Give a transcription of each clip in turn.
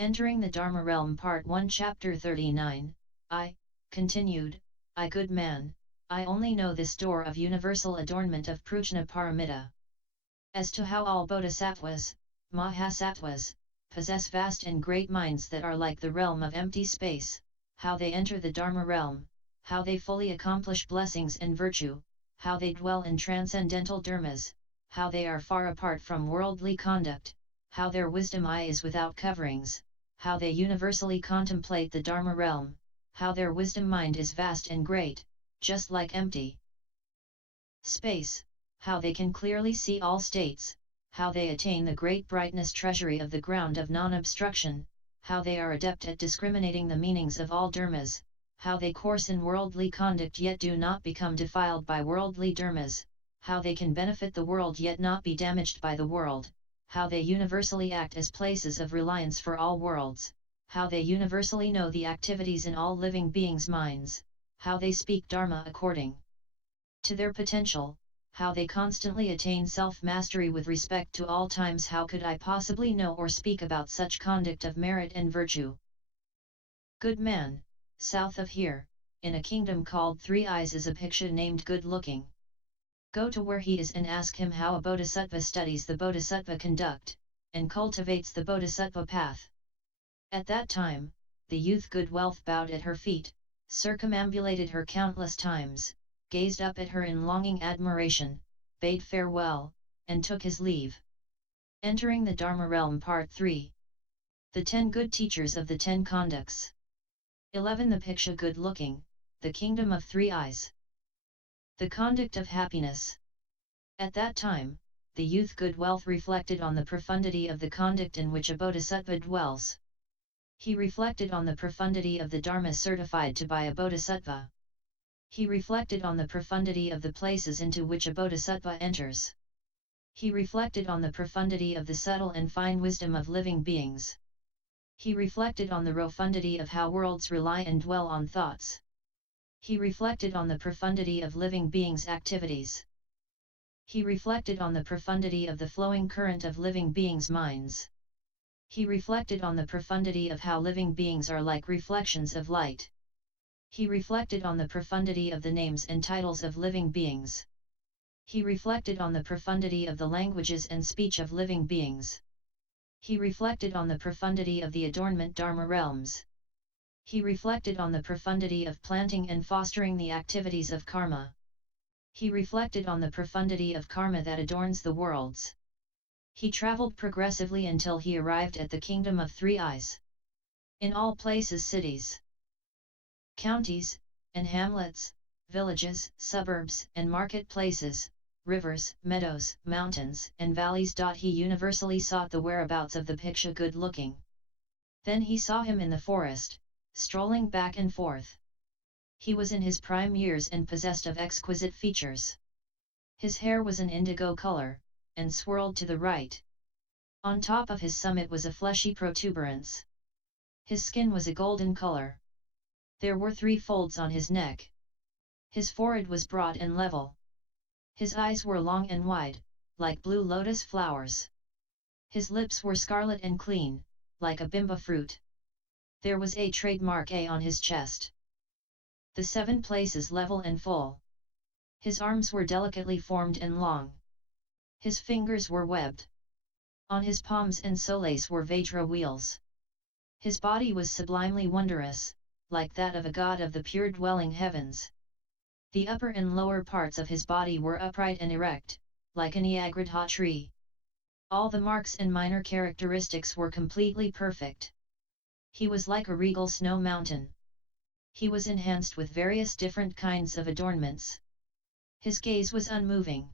Entering the Dharma Realm Part 1 Chapter 39, I, continued, I good man, I only know this door of universal adornment of Prajna Paramita. As to how all bodhisattvas, mahasattvas, possess vast and great minds that are like the realm of empty space, how they enter the Dharma realm, how they fully accomplish blessings and virtue, how they dwell in transcendental dharmas, how they are far apart from worldly conduct, how their wisdom eye is without coverings, how they universally contemplate the Dharma realm, how their wisdom mind is vast and great, just like empty space, how they can clearly see all states, how they attain the great brightness treasury of the ground of non-obstruction, how they are adept at discriminating the meanings of all dharmas, how they course in worldly conduct yet do not become defiled by worldly dharmas, how they can benefit the world yet not be damaged by the world, how they universally act as places of reliance for all worlds, how they universally know the activities in all living beings' minds, how they speak Dharma according to their potential, how they constantly attain self-mastery with respect to all times. How could I possibly know or speak about such conduct of merit and virtue? Good man, south of here, in a kingdom called Three Eyes is a Bhikshu named Good Looking. Go to where he is and ask him how a bodhisattva studies the bodhisattva conduct, and cultivates the bodhisattva path. At that time, the youth Good Wealth bowed at her feet, circumambulated her countless times, gazed up at her in longing admiration, bade farewell, and took his leave. Entering the Dharma Realm Part 3. The 10 Good Teachers of the 10 Conducts. 11. The Bhiksha Good Looking, the Kingdom of Three Eyes. The Conduct of Happiness. At that time, the youth Good Wealth reflected on the profundity of the conduct in which a bodhisattva dwells. He reflected on the profundity of the Dharma certified to by a bodhisattva. He reflected on the profundity of the places into which a bodhisattva enters. He reflected on the profundity of the subtle and fine wisdom of living beings. He reflected on the profundity of how worlds rely and dwell on thoughts. He reflected on the profundity of living beings' activities. He reflected on the profundity of the flowing current of living beings' minds. He reflected on the profundity of how living beings are like reflections of light. He reflected on the profundity of the names and titles of living beings. He reflected on the profundity of the languages and speech of living beings. He reflected on the profundity of the adornment Dharma realms. He reflected on the profundity of planting and fostering the activities of karma. He reflected on the profundity of karma that adorns the worlds. He traveled progressively until he arrived at the Kingdom of Three Eyes. In all places, cities, counties, and hamlets, villages, suburbs, and marketplaces, rivers, meadows, mountains, and valleys. He universally sought the whereabouts of the Bhiksha Good Looking. Then he saw him in the forest, strolling back and forth. He was in his prime years and possessed of exquisite features. His hair was an indigo color, and swirled to the right. On top of his summit was a fleshy protuberance. His skin was a golden color. There were 3 folds on his neck. His forehead was broad and level. His eyes were long and wide, like blue lotus flowers. His lips were scarlet and clean, like a bimba fruit. There was a trademark A on his chest. The 7 places level and full. His arms were delicately formed and long. His fingers were webbed. On his palms and soles were Vajra wheels. His body was sublimely wondrous, like that of a god of the pure dwelling heavens. The upper and lower parts of his body were upright and erect, like an Agradha tree. All the marks and minor characteristics were completely perfect. He was like a regal snow mountain. He was enhanced with various different kinds of adornments. His gaze was unmoving.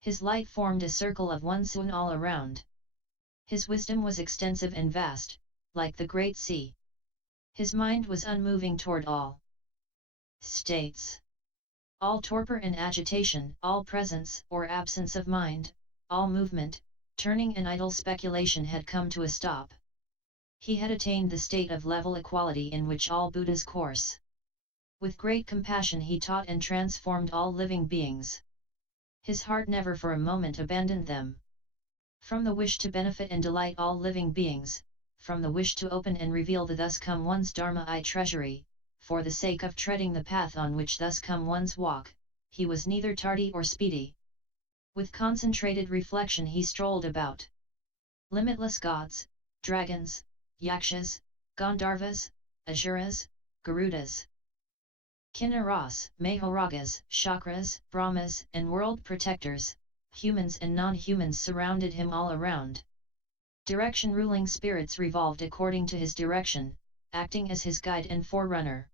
His light formed a circle of one sun all around. His wisdom was extensive and vast, like the great sea. His mind was unmoving toward all states. All torpor and agitation, all presence or absence of mind, all movement, turning and idle speculation had come to a stop. He had attained the state of level equality in which all Buddhas course. With great compassion he taught and transformed all living beings. His heart never for a moment abandoned them. From the wish to benefit and delight all living beings, from the wish to open and reveal the thus come one's Dharma treachery, for the sake of treading the path on which thus come one's walk, he was neither tardy or speedy. With concentrated reflection he strolled about. Limitless gods, dragons, yakshas, Gandharvas, asuras, garudas, kinnaras, mahoragas, chakras, brahmas and world protectors, humans and non-humans surrounded him all around. Direction-ruling spirits revolved according to his direction, acting as his guide and forerunner.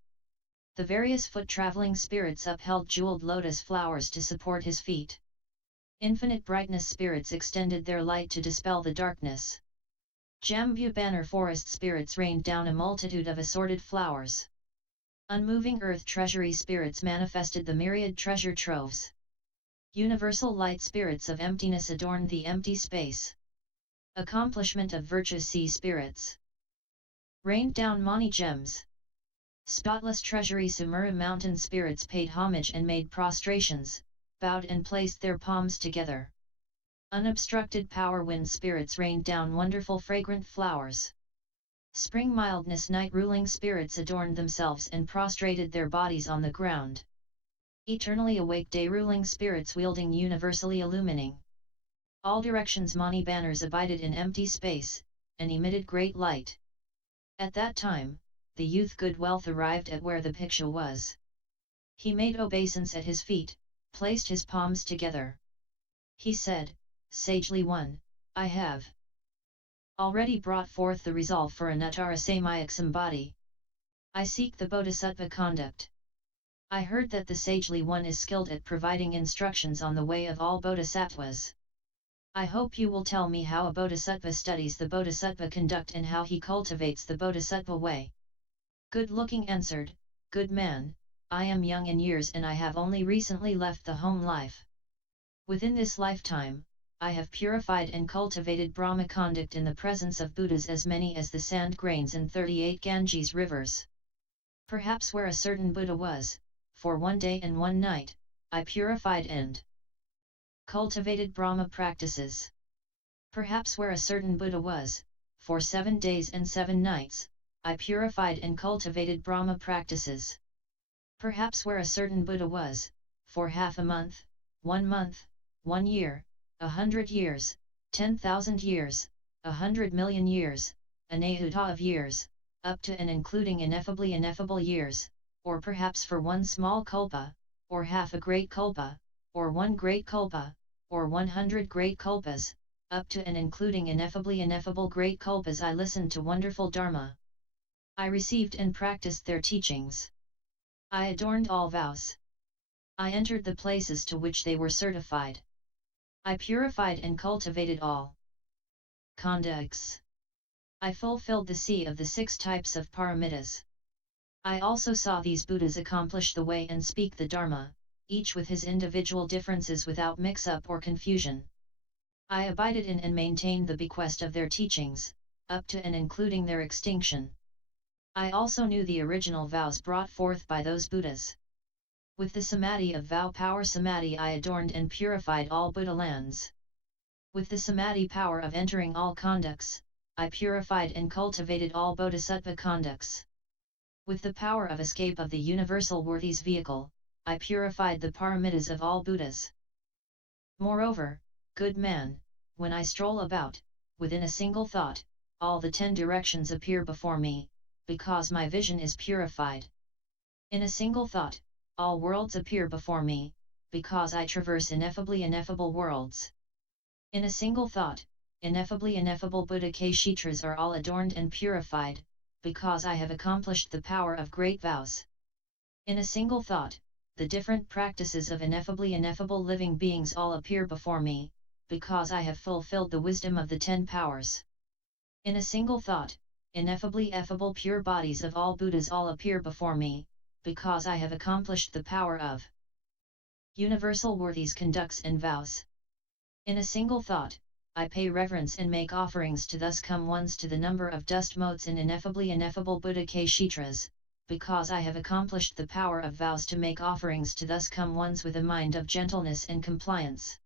The various foot-traveling spirits upheld jeweled lotus flowers to support his feet. Infinite brightness spirits extended their light to dispel the darkness. Jambu banner forest spirits rained down a multitude of assorted flowers. Unmoving earth treasury spirits manifested the myriad treasure troves. Universal light spirits of emptiness adorned the empty space. Accomplishment of virtue sea spirits rained down many gems. Spotless treasury Sumeru mountain spirits paid homage and made prostrations, bowed and placed their palms together. Unobstructed power wind spirits rained down wonderful fragrant flowers. Spring mildness night ruling spirits adorned themselves and prostrated their bodies on the ground. Eternally awake day ruling spirits wielding universally illumining all directions many banners abided in empty space, and emitted great light. At that time, the youth good wealth arrived at where the Bhikshu was. He made obeisance at his feet, placed his palms together. He said, sagely one, I have already brought forth the resolve for an uttara samyak sambodhi. I seek the bodhisattva conduct. I heard that the sagely one is skilled at providing instructions on the way of all bodhisattvas. I hope you will tell me how a bodhisattva studies the bodhisattva conduct and how he cultivates the bodhisattva way. Good-looking answered, good man, I am young in years and I have only recently left the home life. Within this lifetime, I have purified and cultivated Brahma conduct in the presence of Buddhas as many as the sand grains in 38 Ganges rivers. Perhaps where a certain Buddha was, for one day and one night, I purified and cultivated Brahma practices. Perhaps where a certain Buddha was, for 7 days and 7 nights, I purified and cultivated Brahma practices. Perhaps where a certain Buddha was, for half a month, 1 year, 100 years, 10,000 years, 100 million years, an ahuta of years, up to and including ineffable years, or perhaps for one small kalpa, or half a great kalpa, or one great kalpa, or 100 great kalpas, up to and including ineffable great kalpas I listened to wonderful Dharma. I received and practiced their teachings. I adorned all vows. I entered the places to which they were certified. I purified and cultivated all conducts. I fulfilled the sea of the 6 types of paramitas. I also saw these Buddhas accomplish the way and speak the Dharma, each with his individual differences without mix-up or confusion. I abided in and maintained the bequest of their teachings, up to and including their extinction. I also knew the original vows brought forth by those Buddhas. With the samadhi of vow power samadhi I adorned and purified all Buddha lands. With the samadhi power of entering all conducts, I purified and cultivated all bodhisattva conducts. With the power of escape of the universal worthies vehicle, I purified the paramitas of all Buddhas. Moreover, good man, when I stroll about, within a single thought, all the 10 directions appear before me, because my vision is purified. In a single thought, all worlds appear before me, because I traverse ineffable worlds. In a single thought, ineffable Buddha Kshetras are all adorned and purified, because I have accomplished the power of great vows. In a single thought, the different practices of ineffable living beings all appear before me, because I have fulfilled the wisdom of the 10 powers. In a single thought, ineffably effable pure bodies of all Buddhas all appear before me, because I have accomplished the power of universal worthies conducts and vows. In a single thought, I pay reverence and make offerings to thus come ones to the number of dust motes in ineffable Buddha Kshetras, because I have accomplished the power of vows to make offerings to thus come ones with a mind of gentleness and compliance.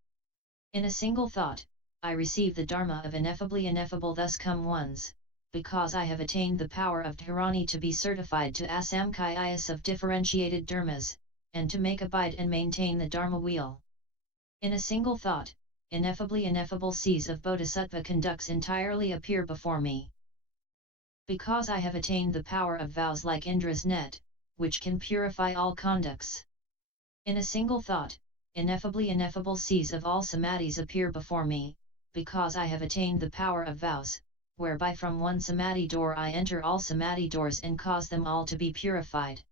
In a single thought, I receive the Dharma of ineffable thus come ones, because I have attained the power of tyranny to be certified to assamkhya's of differentiated dharmas, and to make abide and maintain the Dharma wheel. In a single thought, ineffable seas of bodhisattva conducts entirely appear before me. Because I have attained the power of vows like Indra's net, which can purify all conducts. In a single thought, ineffable seas of all samadhis appear before me, because I have attained the power of vows, whereby from one samadhi door I enter all samadhi doors and cause them all to be purified.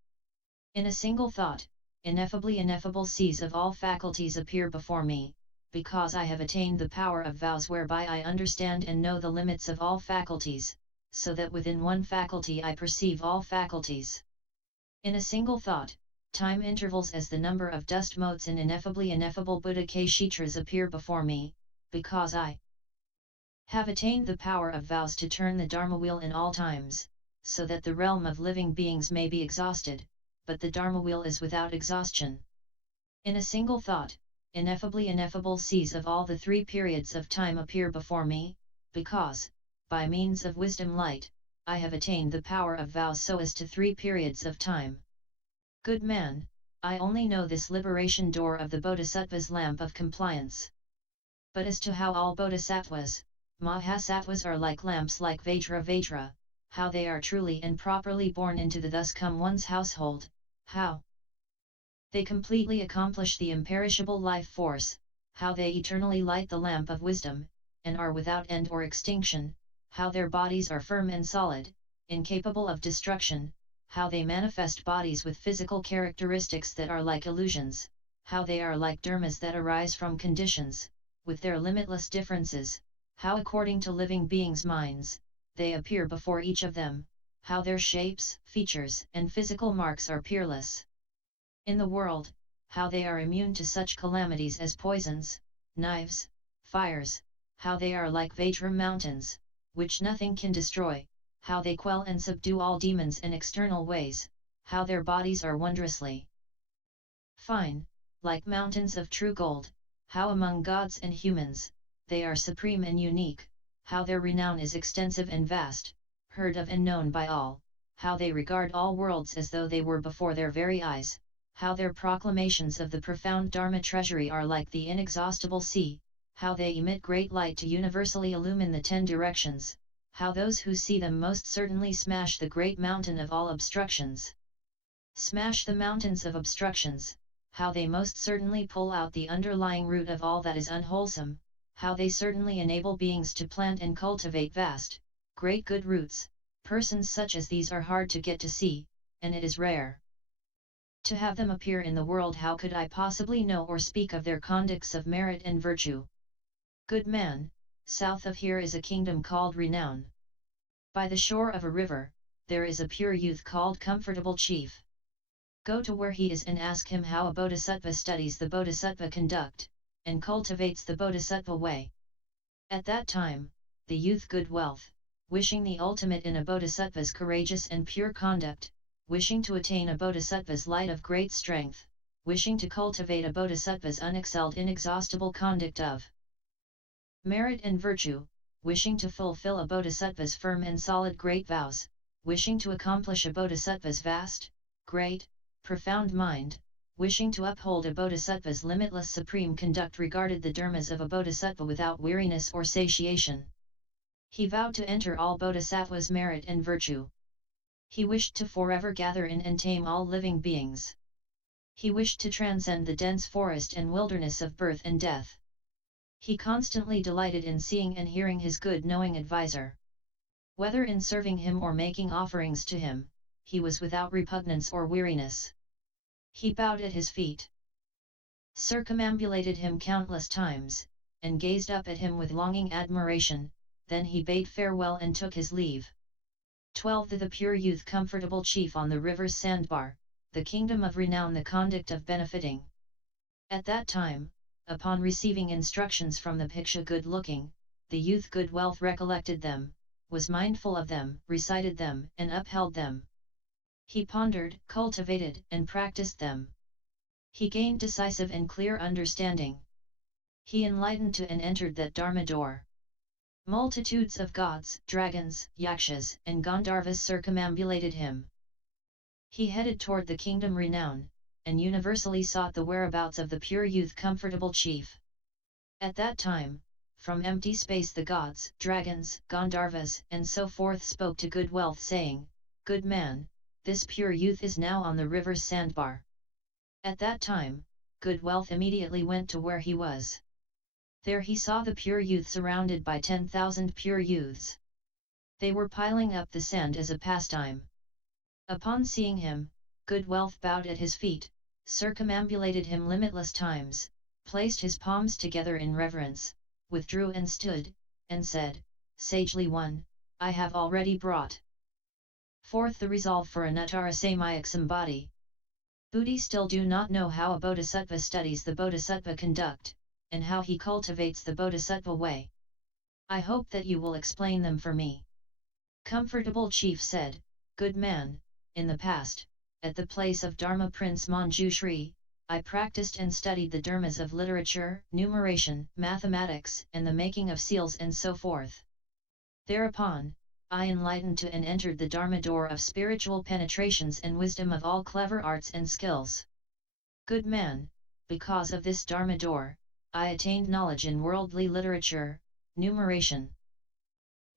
In a single thought, ineffable seas of all faculties appear before me, because I have attained the power of vows whereby I understand and know the limits of all faculties, so that within one faculty I perceive all faculties. In a single thought, time intervals as the number of dust motes in ineffable Buddha Kshetras appear before me, because I have attained the power of vows to turn the Dharma wheel in all times, so that the realm of living beings may be exhausted, but the Dharma wheel is without exhaustion. In a single thought, ineffable seas of all the three periods of time appear before me, because, by means of wisdom light, I have attained the power of vows so as to three periods of time. Good man, I only know this liberation door of the Bodhisattva's lamp of compliance. But as to how all Bodhisattvas, Mahasattvas are like lamps like Vajra, how they are truly and properly born into the thus come one's household, how they completely accomplish the imperishable life force, how they eternally light the lamp of wisdom, and are without end or extinction, how their bodies are firm and solid, incapable of destruction, how they manifest bodies with physical characteristics that are like illusions, how they are like dharmas that arise from conditions, with their limitless differences, how according to living beings' minds, they appear before each of them, how their shapes, features, and physical marks are peerless in the world, how they are immune to such calamities as poisons, knives, fires, how they are like Vajra mountains, which nothing can destroy, how they quell and subdue all demons in external ways, how their bodies are wondrously fine, like mountains of true gold, how among gods and humans, they are supreme and unique, how their renown is extensive and vast, heard of and known by all, how they regard all worlds as though they were before their very eyes, how their proclamations of the profound Dharma treasury are like the inexhaustible sea, how they emit great light to universally illumine the 10 directions, how those who see them most certainly smash the great mountain of all obstructions. Smash the mountains of obstructions, how they most certainly pull out the underlying root of all that is unwholesome, how they certainly enable beings to plant and cultivate vast, great good roots. Persons such as these are hard to get to see, and it is rare to have them appear in the world. How could I possibly know or speak of their conducts of merit and virtue? Good man, south of here is a kingdom called Renown. By the shore of a river, there is a pure youth called Comfortable Chief. Go to where he is and ask him how a bodhisattva studies the bodhisattva conduct, and cultivates the bodhisattva way. At that time, the youth good wealth, wishing the ultimate in a bodhisattva's courageous and pure conduct, wishing to attain a bodhisattva's light of great strength, wishing to cultivate a bodhisattva's unexcelled inexhaustible conduct of merit and virtue, wishing to fulfill a bodhisattva's firm and solid great vows, wishing to accomplish a bodhisattva's vast, great, profound mind, wishing to uphold a bodhisattva's limitless supreme conduct, regarded the dharmas of a bodhisattva without weariness or satiation. He vowed to enter all bodhisattvas' merit and virtue. He wished to forever gather in and tame all living beings. He wished to transcend the dense forest and wilderness of birth and death. He constantly delighted in seeing and hearing his good knowing advisor. Whether in serving him or making offerings to him, he was without repugnance or weariness. He bowed at his feet, circumambulated him countless times, and gazed up at him with longing admiration. Then he bade farewell and took his leave. 12. The pure youth Comfortable Chief on the river's sandbar, the kingdom of renown, the conduct of benefiting. At that time, upon receiving instructions from the Bhiksha good looking, the youth good wealth recollected them, was mindful of them, recited them, and upheld them. He pondered, cultivated, and practiced them. He gained decisive and clear understanding. He enlightened to and entered that Dharma door. Multitudes of gods, dragons, yakshas, and Gandharvas circumambulated him. He headed toward the kingdom renown, and universally sought the whereabouts of the pure youth comfortable chief. At that time, from empty space the gods, dragons, Gandharvas, and so forth spoke to good wealth saying, "Good man, this pure youth is now on the river's sandbar." At that time, good wealth immediately went to where he was. There he saw the pure youth surrounded by 10,000 pure youths. They were piling up the sand as a pastime. Upon seeing him, good wealth bowed at his feet, circumambulated him limitless times, placed his palms together in reverence, withdrew and stood, and said, "Sagely one, I have already brought forth the resolve for an Uttarasamaya Sambodhi." Buddhi still do not know how a bodhisattva studies the bodhisattva conduct, and how he cultivates the bodhisattva way. I hope that you will explain them for me. Comfortable chief said, "Good man, in the past, at the place of Dharma Prince Manjushri, I practiced and studied the dharmas of literature, numeration, mathematics, and the making of seals and so forth. Thereupon, I enlightened to and entered the Dharma door of spiritual penetrations and wisdom of all clever arts and skills. Good man, because of this Dharma door, I attained knowledge in worldly literature, numeration,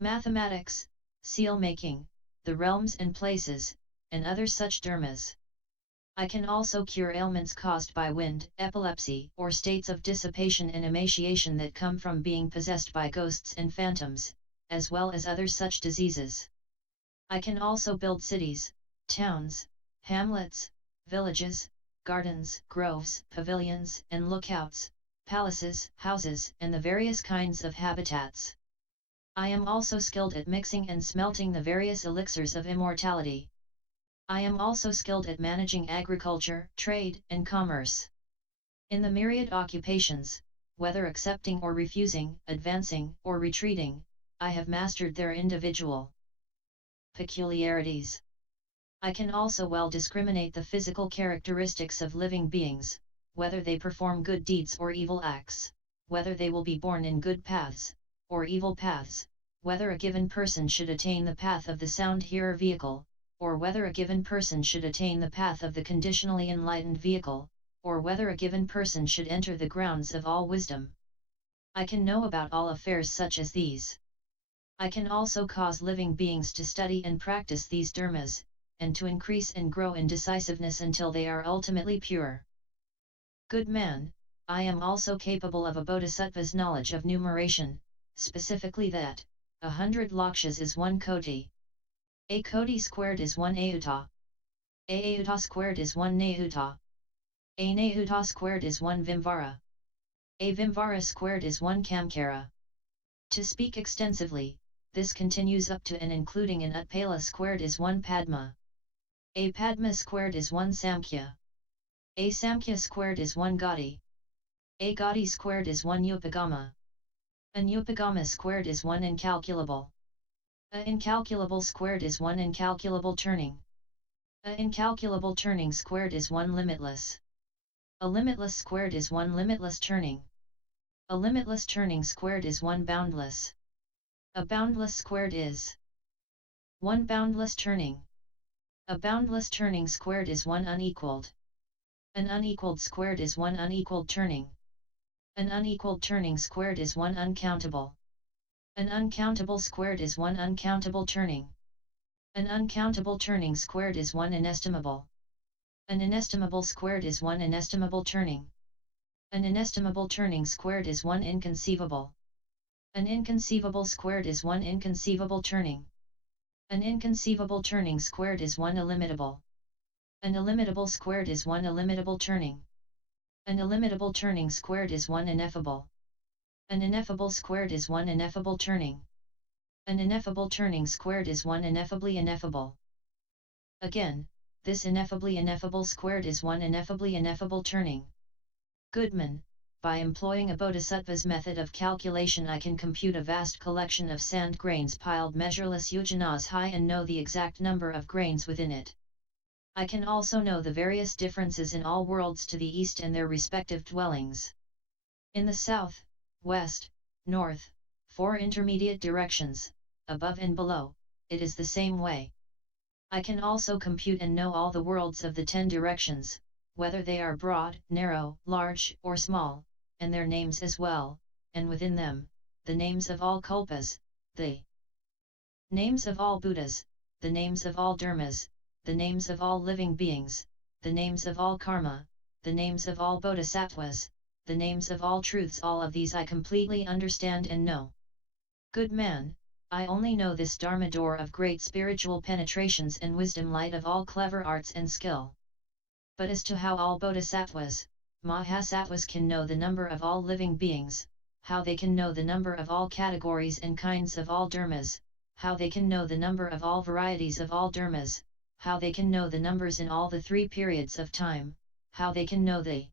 mathematics, seal making, the realms and places, and other such dharmas. I can also cure ailments caused by wind, epilepsy, or states of dissipation and emaciation that come from being possessed by ghosts and phantoms, as well as other such diseases. I can also build cities, towns, hamlets, villages, gardens, groves, pavilions, and lookouts, palaces, houses, and the various kinds of habitats. I am also skilled at mixing and smelting the various elixirs of immortality. I am also skilled at managing agriculture, trade, and commerce. In the myriad occupations, whether accepting or refusing, advancing or retreating, I have mastered their individual peculiarities. I can also well discriminate the physical characteristics of living beings, whether they perform good deeds or evil acts, whether they will be born in good paths, or evil paths, whether a given person should attain the path of the sound hearer vehicle, or whether a given person should attain the path of the conditionally enlightened vehicle, or whether a given person should enter the grounds of all wisdom. I can know about all affairs such as these. I can also cause living beings to study and practice these dharmas, and to increase and grow in decisiveness until they are ultimately pure. Good man, I am also capable of a bodhisattva's knowledge of numeration, specifically that 100 lakshas is 1 koti. A koti squared is 1 ayuta. A ayuta squared is 1 nahuta. A nahuta squared is 1 vimvara. A vimvara squared is 1 kamkara. To speak extensively, this continues up to and including an utpala squared is 1 padma. A padma squared is 1 samkhya. A samkhya squared is 1 gauti. A gauti squared is 1 upagama. An upagama squared is 1 incalculable. A incalculable squared is 1 incalculable turning. A incalculable turning squared is 1 limitless. A limitless squared is 1 limitless turning. A limitless turning squared is 1 boundless. A boundless squared is 1 boundless turning. A boundless turning squared is 1 unequaled. An unequaled squared is 1 unequaled turning. An unequaled turning squared is 1 uncountable. An uncountable squared is 1 uncountable turning. An uncountable turning squared is 1 inestimable. An inestimable squared is 1 inestimable turning. An inestimable turning squared is 1 inconceivable. An inconceivable squared is 1 inconceivable turning. An inconceivable turning squared is 1 illimitable. An illimitable squared is 1 illimitable turning. An illimitable turning squared is 1 ineffable. An ineffable squared is 1 ineffable turning. An ineffable turning squared is 1 ineffably ineffable. Again, this ineffably ineffable squared is 1 ineffably ineffable turning. Goodman, by employing a bodhisattva's method of calculation I can compute a vast collection of sand grains piled measureless yojanas high and know the exact number of grains within it. I can also know the various differences in all worlds to the east and their respective dwellings. In the south, west, north, 4 intermediate directions, above and below, it is the same way. I can also compute and know all the worlds of the 10 directions, whether they are broad, narrow, large, or small, and their names as well, and within them, the names of all kalpas, the names of all Buddhas, the names of all dharmas, the names of all living beings, the names of all karma, the names of all bodhisattvas, the names of all truths. All of these I completely understand and know. Good man, I only know this Dharma door of great spiritual penetrations and wisdom, light of all clever arts and skill. But as to how all bodhisattvas, mahasattvas can know the number of all living beings, how they can know the number of all categories and kinds of all dharmas, how they can know the number of all varieties of all dharmas, how they can know the numbers in all the 3 periods of time, how they can know the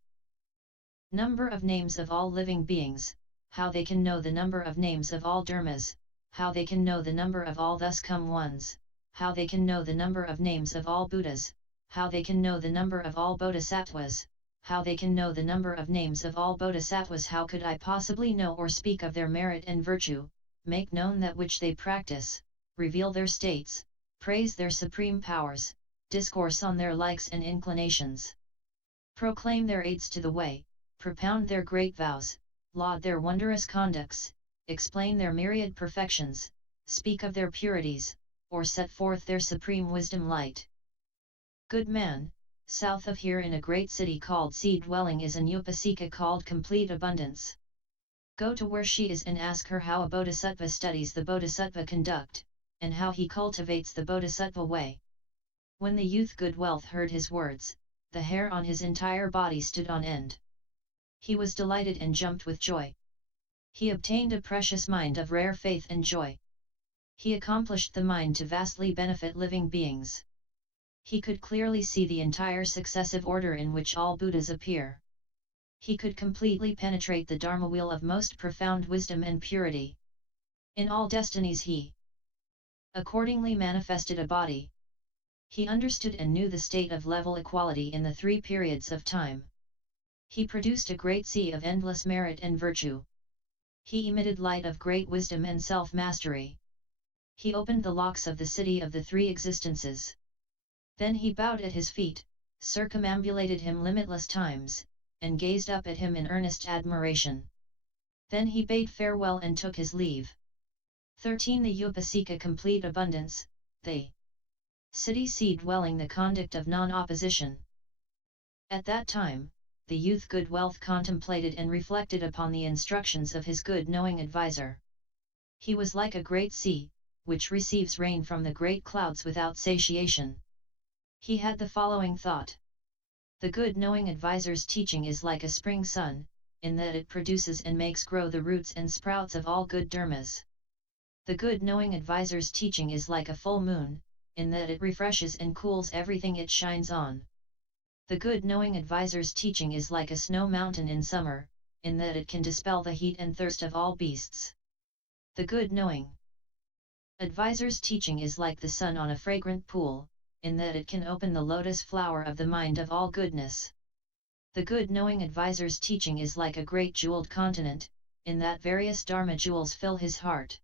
number of names of all living beings, how they can know the number of names of all dharmas, how they can know the number of all thus come ones, how they can know the number of names of all Buddhas, how they can know the number of all bodhisattvas, how they can know the number of names of all bodhisattvas. How could I possibly know or speak of their merit and virtue, make known that which they practice, reveal their states, praise their supreme powers, discourse on their likes and inclinations, proclaim their aids to the way, propound their great vows, laud their wondrous conducts, explain their myriad perfections, speak of their purities, or set forth their supreme wisdom light? Good man, south of here in a great city called Seed Dwelling is an upasika called Complete Abundance. Go to where she is and ask her how a bodhisattva studies the bodhisattva conduct, and how he cultivates the bodhisattva way. When the youth Good Wealth heard his words, the hair on his entire body stood on end. He was delighted and jumped with joy. He obtained a precious mind of rare faith and joy. He accomplished the mind to vastly benefit living beings. He could clearly see the entire successive order in which all Buddhas appear. He could completely penetrate the Dharma wheel of most profound wisdom and purity. In all destinies he accordingly manifested a body. He understood and knew the state of level equality in the 3 periods of time. He produced a great sea of endless merit and virtue. He emitted light of great wisdom and self-mastery. He opened the locks of the city of the 3 existences. Then he bowed at his feet, circumambulated him limitless times, and gazed up at him in earnest admiration. Then he bade farewell and took his leave. 13. The Upasika Complete Abundance, the city seed dwelling, the conduct of non-opposition. At that time, the youth Good Wealth contemplated and reflected upon the instructions of his good knowing advisor. He was like a great sea, which receives rain from the great clouds without satiation. He had the following thought. The good knowing advisor's teaching is like a spring sun, in that it produces and makes grow the roots and sprouts of all good dharmas. The good knowing advisor's teaching is like a full moon, in that it refreshes and cools everything it shines on. The good knowing advisor's teaching is like a snow mountain in summer, in that it can dispel the heat and thirst of all beasts. The good knowing advisor's teaching is like the sun on a fragrant pool, in that it can open the lotus flower of the mind of all goodness. The good knowing advisor's teaching is like a great jeweled continent, in that various dharma jewels fill his heart.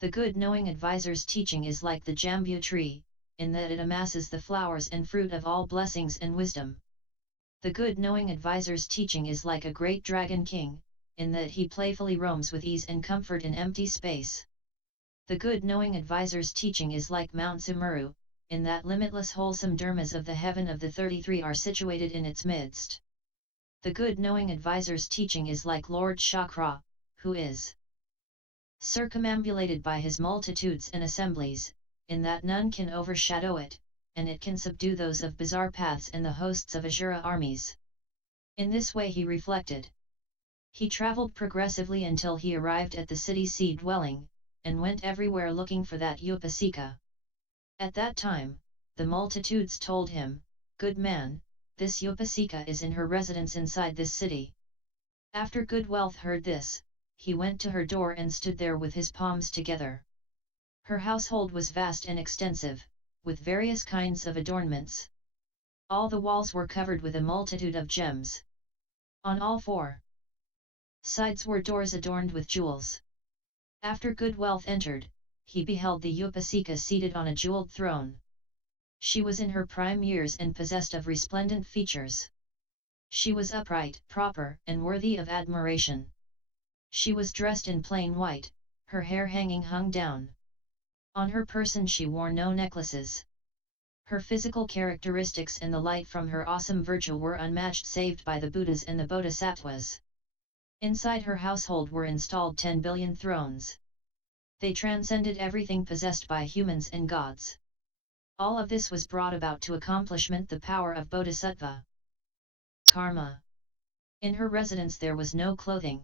The good knowing advisor's teaching is like the jambu tree, in that it amasses the flowers and fruit of all blessings and wisdom. The good knowing advisor's teaching is like a great dragon king, in that he playfully roams with ease and comfort in empty space. The good knowing advisor's teaching is like Mount Sumeru, in that limitless wholesome dharmas of the heaven of the 33 are situated in its midst. The good knowing advisor's teaching is like Lord Shakra, who is circumambulated by his multitudes and assemblies, in that none can overshadow it, and it can subdue those of bizarre paths and the hosts of asura armies. In this way he reflected. He travelled progressively until he arrived at the city seed dwelling, and went everywhere looking for that upasika. At that time, the multitudes told him, "Good man, this upasika is in her residence inside this city." After Good Wealth heard this, he went to her door and stood there with his palms together. Her household was vast and extensive, with various kinds of adornments. All the walls were covered with a multitude of gems. On all 4 sides were doors adorned with jewels. After good wealth entered, he beheld the Upasika seated on a jeweled throne. She was in her prime years and possessed of resplendent features. She was upright, proper, and worthy of admiration. She was dressed in plain white, her hair hung down. On her person she wore no necklaces. Her physical characteristics and the light from her awesome virtue were unmatched save by the Buddhas and the Bodhisattvas. Inside her household were installed 10 billion thrones. They transcended everything possessed by humans and gods. All of this was brought about to accomplishment the power of Bodhisattva. Karma. In her residence there was no clothing,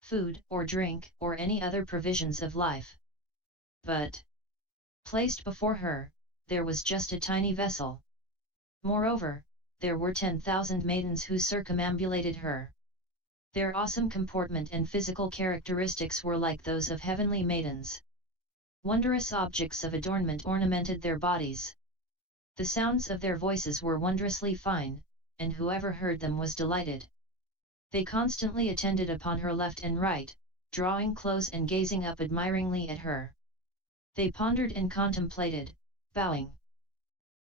food or drink or any other provisions of life. But, placed before her, there was just a tiny vessel. Moreover, there were 10,000 maidens who circumambulated her. Their awesome comportment and physical characteristics were like those of heavenly maidens. Wondrous objects of adornment ornamented their bodies. The sounds of their voices were wondrously fine, and whoever heard them was delighted. They constantly attended upon her left and right, drawing close and gazing up admiringly at her. They pondered and contemplated, bowing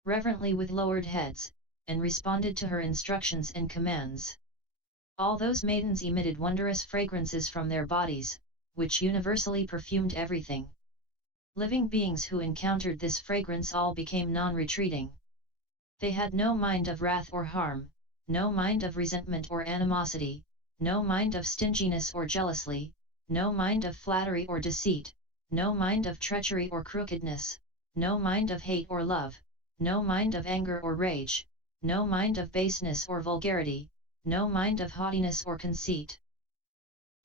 reverently with lowered heads, and responded to her instructions and commands. All those maidens emitted wondrous fragrances from their bodies, which universally perfumed everything. Living beings who encountered this fragrance all became non-retreating. They had no mind of wrath or harm, no mind of resentment or animosity, no mind of stinginess or jealousy, no mind of flattery or deceit, no mind of treachery or crookedness, no mind of hate or love, no mind of anger or rage, no mind of baseness or vulgarity, no mind of haughtiness or conceit.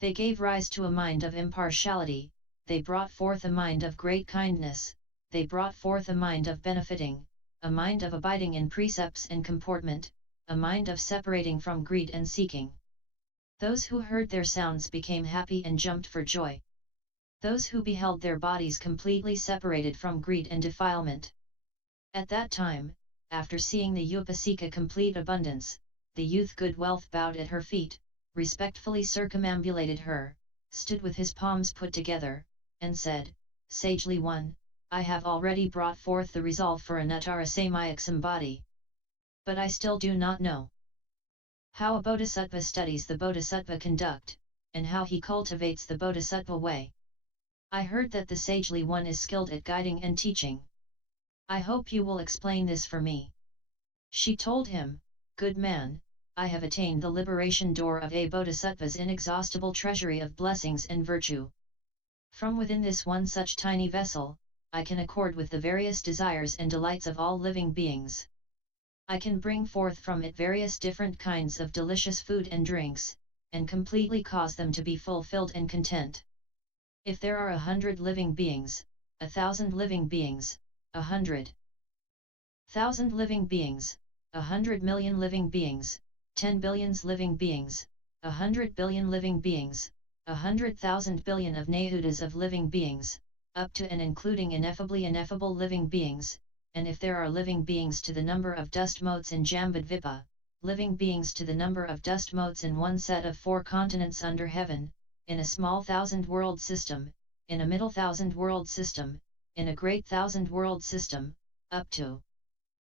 They gave rise to a mind of impartiality, they brought forth a mind of great kindness, they brought forth a mind of benefiting, a mind of abiding in precepts and comportment, a mind of separating from greed and seeking. Those who heard their sounds became happy and jumped for joy. Those who beheld their bodies completely separated from greed and defilement. At that time, after seeing the Upasika complete abundance, the youth good wealth bowed at her feet, respectfully circumambulated her, stood with his palms put together, and said, "Sagely one, I have already brought forth the resolve for a Nuttara Samyakam body. But I still do not know how a Bodhisattva studies the Bodhisattva conduct, and how he cultivates the Bodhisattva way. I heard that the Sagely One is skilled at guiding and teaching. I hope you will explain this for me." She told him, "Good man, I have attained the liberation door of a Bodhisattva's inexhaustible treasury of blessings and virtue. From within this one such tiny vessel, I can accord with the various desires and delights of all living beings. I can bring forth from it various different kinds of delicious food and drinks, and completely cause them to be fulfilled and content. If there are 100 living beings, 1,000 living beings, 100,000 living beings, 100 million living beings, 10 billions living beings, 100 billion living beings, 100,000 billion of Nahudas of living beings, up to and including ineffable living beings, and if there are living beings to the number of dust motes in Jambudvipa, living beings to the number of dust motes in one set of 4 continents under heaven, in a small 1,000-world system, in a middle 1,000-world system, in a great 1,000-world system, up to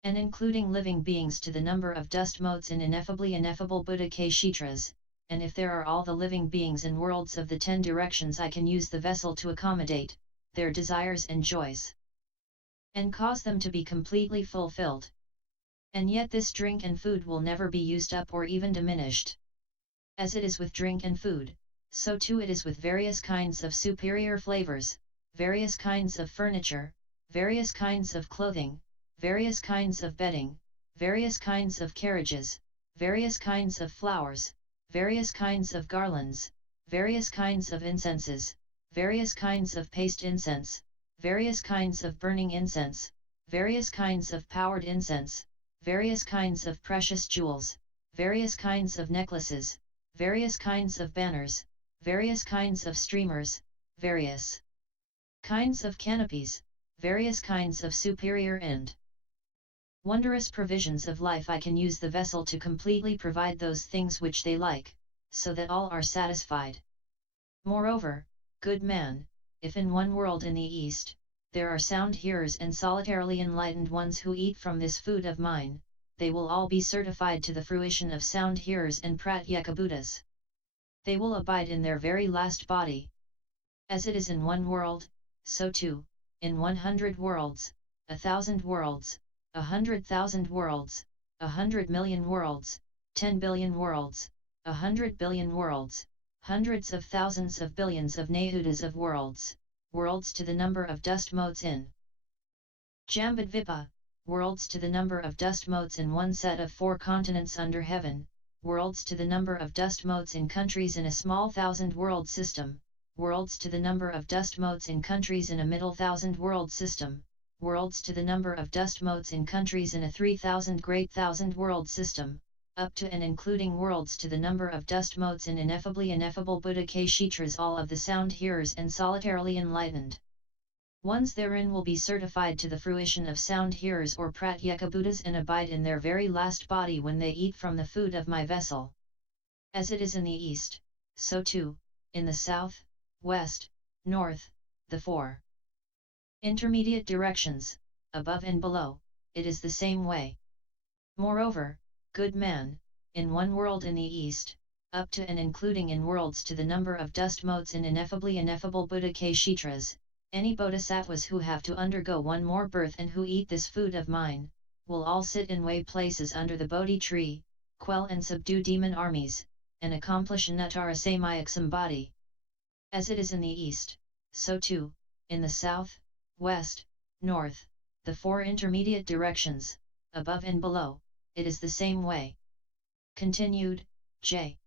and including living beings to the number of dust motes in ineffable Buddha Kshetras, and if there are all the living beings in worlds of the 10 directions, I can use the vessel to accommodate their desires and joys, and cause them to be completely fulfilled. And yet this drink and food will never be used up or even diminished. As it is with drink and food, so too it is with various kinds of superior flavors, various kinds of furniture, various kinds of clothing, various kinds of bedding, various kinds of carriages, various kinds of flowers, various kinds of garlands, various kinds of incenses, various kinds of paste incense, various kinds of burning incense, various kinds of powdered incense, various kinds of precious jewels, various kinds of necklaces, various kinds of banners, various kinds of streamers, various kinds of canopies, various kinds of superior and wondrous provisions of life. I can use the vessel to completely provide those things which they like, so that all are satisfied. Moreover, Good man, if in one world in the east, there are sound hearers and solitarily enlightened ones who eat from this food of mine, they will all be certified to the fruition of sound hearers and pratyekabuddhas. They will abide in their very last body. As it is in one world, so too, in 100 worlds, 1,000 worlds, 100,000 worlds, 100 million worlds, 10 billion worlds, 100 billion worlds, hundreds of thousands of billions of nahudas of worlds, worlds to the number of dust motes in Jambudvipa, worlds to the number of dust motes in one set of 4 continents under heaven, worlds to the number of dust motes in countries in a small 1,000-world system, worlds to the number of dust motes in countries in a middle 1,000-world system, worlds to the number of dust motes in countries in a 3,000 great 1,000-world system, up to and including worlds to the number of dust motes in ineffable Buddha Kshetras, all of the sound hearers and solitarily enlightened ones therein will be certified to the fruition of sound hearers or pratyekabuddhas and abide in their very last body when they eat from the food of my vessel. As it is in the east, so too, in the south, west, north, the 4 intermediate directions, above and below, it is the same way. Moreover, good man, in one world in the east, up to and including in worlds to the number of dust motes in ineffable Buddha Kshetras, any bodhisattvas who have to undergo one more birth and who eat this food of mine, will all sit in way places under the Bodhi tree, quell and subdue demon armies, and accomplish Anuttara Samyak Sambodhi. As it is in the east, so too, in the south, west, north, the 4 intermediate directions, above and below, it is the same way. Continued, J.